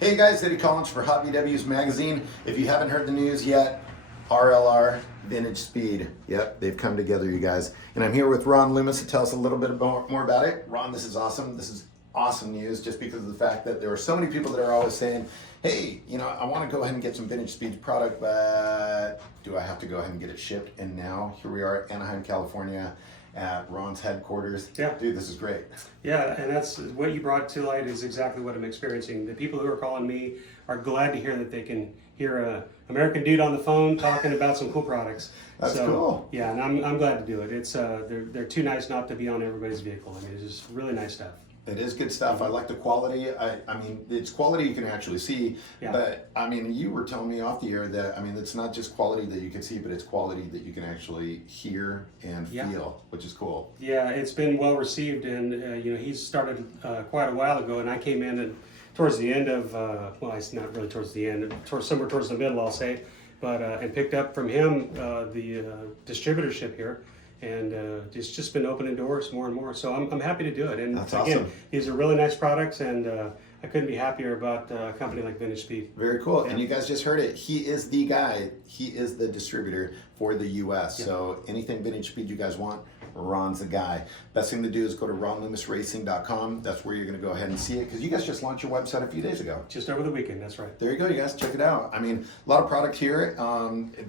Hey guys, Eddie Collins for Hot VW's Magazine. If you haven't heard the news yet, RLR Vintage Speed. Yep, they've come together, you guys. And I'm here with Ron Loomis to tell us a little bit more about it. Ron, this is awesome. This is awesome news just because of the fact that there are so many people that are always saying, hey, you know, I want to go ahead and get some Vintage Speed product, but do I have to go ahead and get it shipped? And now here we are at Anaheim, California at Ron's headquarters. Yeah. Dude, this is great. Yeah, and that's what you brought to light is exactly what I'm experiencing. The people who are calling me are glad to hear that they can hear a American dude on the phone talking about some cool products. That's cool. Yeah, and I'm glad to do it. It's they're too nice not to be on everybody's vehicle. I mean, it's just really nice stuff. It is good stuff. I like the quality. I mean, it's quality you can actually see. Yeah. But I mean, you were telling me off the air that I mean, it's not just quality that you can see, but it's quality that you can actually hear and feel, which is cool. Yeah, it's been well received, and you know, he started quite a while ago, and I came in and towards the end of well, it's not really towards the end, somewhere towards the middle, I'll say, but and picked up from him the distributorship here. And it's just been opening doors more and more. So I'm happy to do it. And that's again, awesome. These are really nice products, and I couldn't be happier about a company like Vintage Speed. Very cool. Yeah. And you guys just heard it. He is the guy. He is the distributor for the U.S. Yeah. So anything Vintage Speed you guys want, Ron's the guy. Best thing to do is go to ronloomisracing.com. That's where you're going to go ahead and see it, because you guys just launched your website a few days ago. Just over the weekend, that's right. There you go, you guys, check it out. I mean, a lot of product here.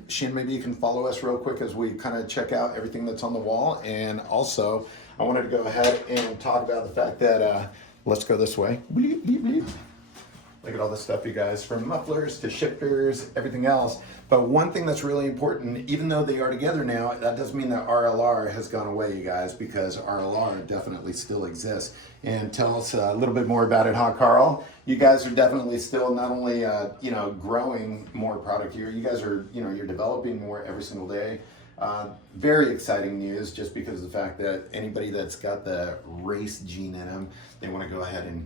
Shin, maybe you can follow us real quick as we kind of check out everything that's on the wall. And also, I wanted to go ahead and talk about the fact that, let's go this way. Bleep, bleep, bleep. Look at all this stuff, you guys, from mufflers to shifters, everything else. But one thing that's really important, even though they are together now, that doesn't mean that RLR has gone away, you guys, because RLR definitely still exists. And tell us a little bit more about it, huh, Carl? You guys are definitely still not only, you know, growing more product here, you guys are, you know, you're developing more every single day. Very exciting news, just because of the fact that anybody that's got the race gene in them, they want to go ahead and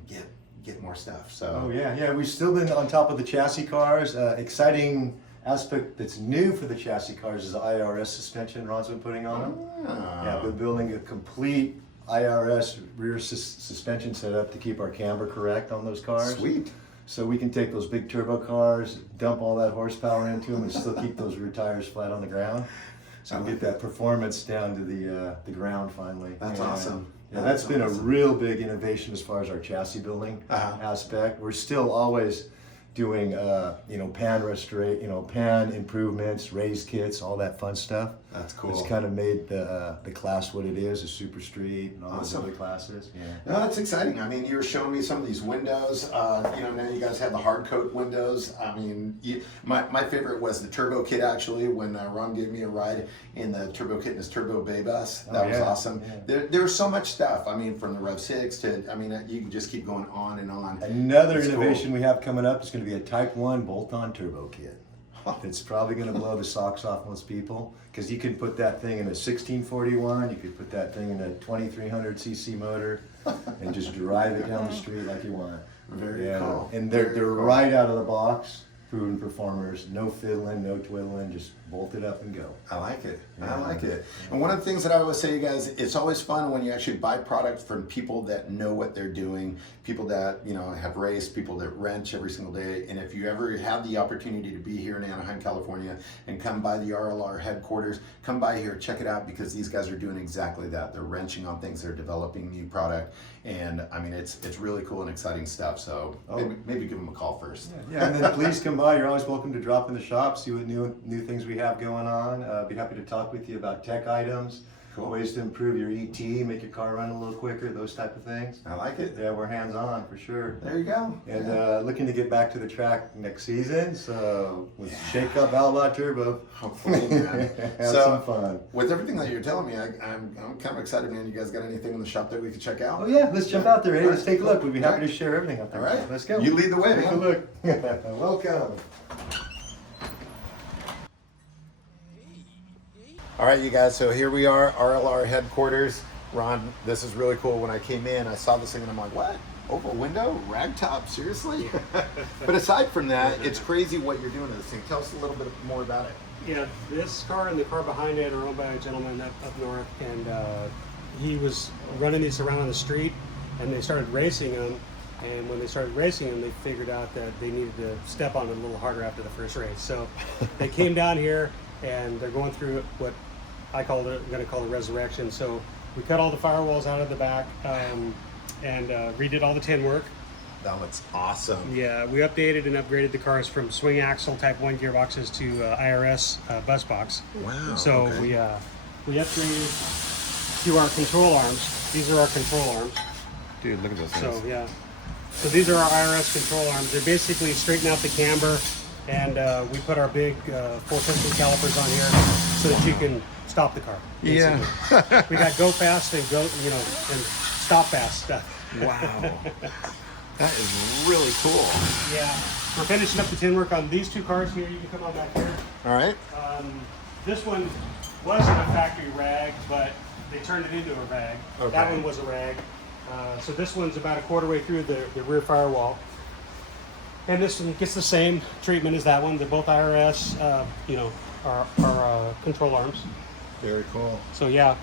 get more stuff. So oh yeah, we've still been on top of the chassis cars. Exciting aspect that's new for the chassis cars is the IRS suspension Ron's been putting on them. Yeah, we're building a complete IRS rear suspension setup to keep our camber correct on those cars. Sweet. So we can take those big turbo cars, dump all that horsepower into them, and still keep those rear tires flat on the ground. So we get that performance down to the ground finally. That's awesome. Yeah, that's been a real big innovation as far as our chassis building aspect. We're still always doing, you know, pan improvements, raise kits, all that fun stuff. That's cool. It's kind of made the class what it is, a super street and all those other classes. Yeah. No, that's exciting. I mean, you were showing me some of these windows. You know, now you guys have the hard coat windows. I mean, my favorite was the turbo kit, actually, when Ron gave me a ride in the turbo kit in his turbo bay bus. That was awesome. Yeah. There's so much stuff. I mean, from the Rev 6 to, I mean, you can just keep going on and on. Another innovation we have coming up is going to be a Type 1 bolt-on turbo kit. It's probably going to blow the socks off most people, because you can put that thing in a 1641, you could put that thing in a 2300 cc motor and just drive it down the street like you want. Very cool. And they're right out of the box, proven performers, no fiddling, no twiddling, just bolt it up and go. I like it. Yeah. I like it. And one of the things that I always say, you guys, it's always fun when you actually buy product from people that know what they're doing, people that, you know, have raced, people that wrench every single day. And if you ever have the opportunity to be here in Anaheim, California, and come by the RLR headquarters, come by here, check it out, because these guys are doing exactly that. They're wrenching on things, they're developing new product, and I mean, it's really cool and exciting stuff. So maybe give them a call first. Yeah, and then please come by. You're always welcome to drop in the shop, see what new things we have going on. Be happy to talk with you about tech items, ways to improve your ET, make your car run a little quicker, those type of things. I like it. Yeah, we're hands-on for sure. There you go. And looking to get back to the track next season, so let's shake up Outlaw Turbo. Hopefully, man. Have some fun. With everything that you're telling me, I'm kind of excited, man. You guys got anything in the shop that we could check out? Oh yeah, let's jump out there, Eddie. Let's take a look. We'd be happy to share everything up there. All right. Let's go. You lead the way, man. Take a look. Welcome. All right, you guys, so here we are, RLR headquarters. Ron, this is really cool. When I came in, I saw this thing and I'm like, what? Oval window? Ragtop? Seriously? But aside from that, it's crazy what you're doing to this thing. Tell us a little bit more about it. Yeah, this car and the car behind it are owned by a gentleman up north, and he was running these around on the street, and they started racing them. And when they started racing them, they figured out that they needed to step on it a little harder after the first race. So they came down here, and they're going through what I'm going to call the resurrection. So we cut all the firewalls out of the back, and redid all the tin work. That looks awesome. Yeah, we updated and upgraded the cars from swing axle Type 1 gearboxes to IRS bus box. Wow. So okay. we upgraded to our control arms. These are our control arms. Dude, look at those So things. yeah, so these are our IRS control arms. They're basically straighten out the camber, and we put our big 4-piston calipers on here so that you can stop the car. Yeah. We got go fast and go, and stop fast stuff. Wow. That is really cool. Yeah, we're finishing up the tin work on these two cars here. You can come on back here. All right. This one wasn't a factory rag, but they turned it into a rag. Okay. That one was a rag. So this one's about a quarter way through the rear firewall. And this one gets the same treatment as that one. They're both IRS, our control arms. Very cool. So yeah,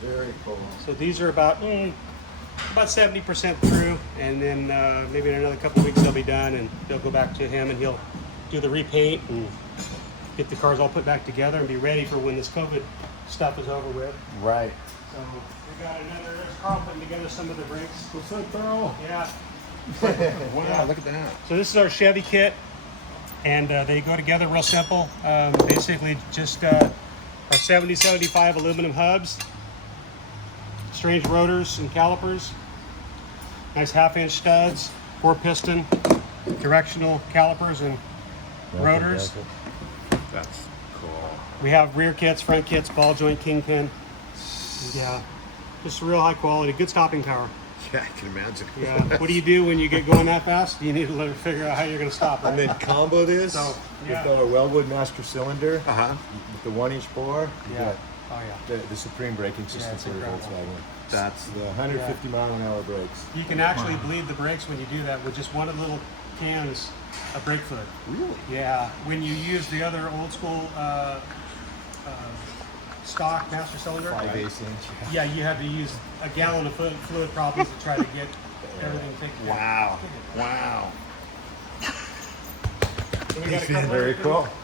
Very cool. so these are about 70% through, and then maybe in another couple weeks they'll be done, and they'll go back to him, and he'll do the repaint and get the cars all put back together and be ready for when this COVID stuff is over with. Right. So we got another. There's Carl putting together some of the brakes. What's up, Carl? Yeah. Wow, Yeah. look at that. So this is our Chevy kit, and they go together real simple. Basically, just our 70-75 aluminum hubs, strange rotors and calipers, nice half-inch studs, 4-piston directional calipers and rotors. That's cool. We have rear kits, front kits, ball joint, kingpin. Yeah, just real high quality, good stopping power. Yeah, I can imagine. Yeah. What do you do when you get going that fast? You need to figure out how you're going to stop. And Right? then combo this So, yeah. with our Wellwood master cylinder Uh-huh. with the 1-inch bore. You Yeah. got Oh yeah. the supreme braking system it's for the incredible. Volkswagen. That's The 150 mile an hour brakes. You can actually bleed the brakes when you do that with just one of the little cans of brake fluid. really. Yeah. When you use the other old school stock master cylinder, 5/8 inch. yeah, you had to use a gallon of fluid probably to try to get everything taken care of. Wow. Wow. So we got a couple Very other cool. things-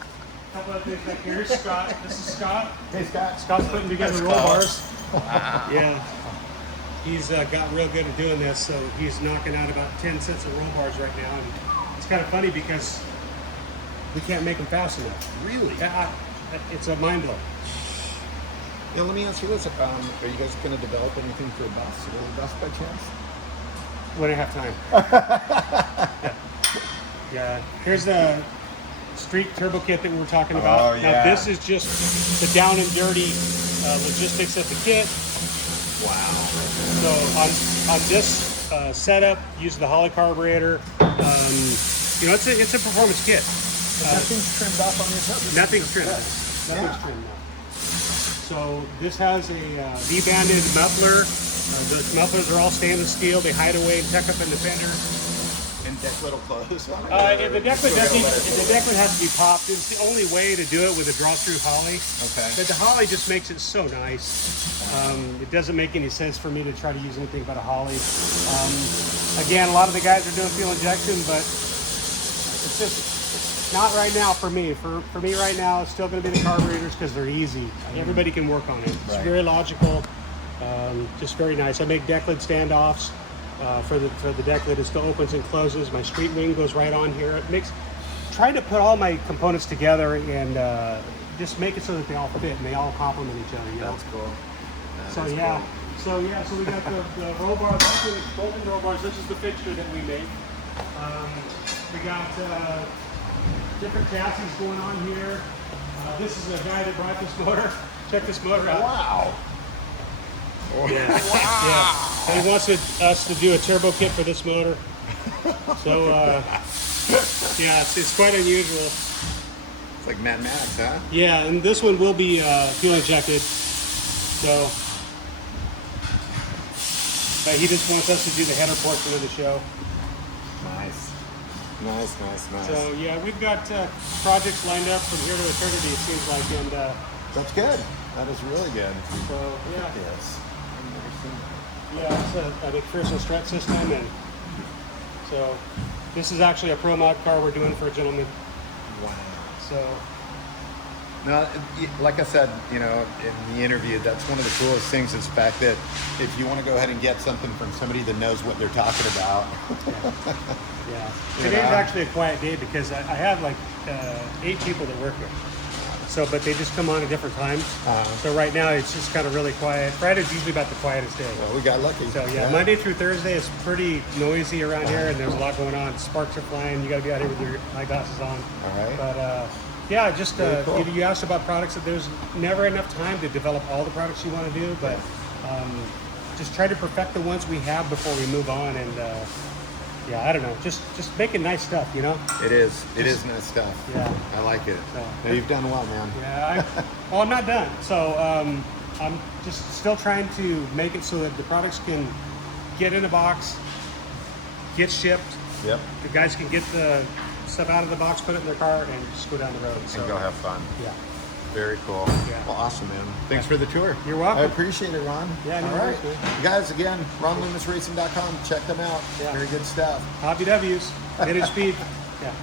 couple of things back here. Here's Scott. This is Scott. Hey, Scott. Scott's putting together That's roll Scott. bars. Yeah. He's got real good at doing this, so he's knocking out about 10 sets of roll bars right now. And it's kind of funny because we can't make them fast enough. Really? It's a mind blow. Yeah, let me ask you this. Are you guys going to develop anything for a bus? A little bus by chance? When I have time. Yeah. Here's the street turbo kit that we were talking about. Oh, yeah. Now this is just the down and dirty logistics of the kit. Wow. So on this setup, using the Holly carburetor, it's a performance kit. Nothing's trimmed off on this other. Nothing's trimmed. Nothing's trimmed. No. So this has a V-banded muffler. The mufflers are all stainless steel. They hide away and tuck up in the fender. And deck little clothes. If the decklid has to be popped, it's the only way to do it with a draw-through Holly. Okay. But the Holly just makes it so nice. It doesn't make any sense for me to try to use anything but a Holly. Again, a lot of the guys are doing fuel injection, but it's just not right now for me. For me right now, it's still going to be the carburetors because they're easy. Everybody can work on it. It's Right. very logical, just very nice. I make deck lid standoffs. For the deck lid, it still opens and closes. My street wing goes right on here. It makes trying to put all my components together and just make it so that they all fit and they all complement each other. You know? That's cool. So yeah, so we got the roll bars, both roll bars. This is the fixture that we make. We got different chassis going on here. This is a guy that brought this motor. Check this motor out. Wow. Yeah. Yeah. And he wants us to do a turbo kit for this motor. So yeah, it's quite unusual. It's like Mad Max, huh? Yeah, and this one will be fuel injected. So, but he just wants us to do the header portion of the show. Nice. Nice. So yeah, we've got projects lined up from here to eternity. It seems like, and That's good. That is really good. so yeah. Yes. I've never seen that. Yeah, it's a McPherson strut system, and so this is actually a pro mod car we're doing for a gentleman. Wow. So Now, like I said, you know, in the interview, that's one of the coolest things is the fact that if you want to go ahead and get something from somebody that knows what they're talking about. yeah, You today's know? actually a quiet day because I have like 8 people that work with. So, but they just come on at different times. So right now it's just kind of really quiet. Friday's usually about the quietest day. Well, we got lucky. So yeah, Monday through Thursday is pretty noisy around here, and there's a lot going on. Sparks are flying. You got to be out here with your eyeglasses on. All right. But yeah, just Very cool. you asked about products. That there's never enough time to develop all the products you want to do, but just try to perfect the ones we have before we move on. And yeah, I don't know, just making nice stuff, you know. It is. It is nice stuff. Yeah. I like it. So- No, you've done well, man. Yeah, well, I'm not done. So I'm just still trying to make it so that the products can get in a box, get shipped. Yep. The guys can get the stuff out of the box, put it in their car, and just go down the road. So And go have fun. yeah, Very cool. Yeah. Well, awesome, man. Thanks for the tour. You're welcome. I appreciate it, Ron. Yeah, no All worries, right. man. Guys, again, RonLoomisRacing.com. Check them out. Yeah. Very good stuff. Hobby W's, vintage speed. Yeah.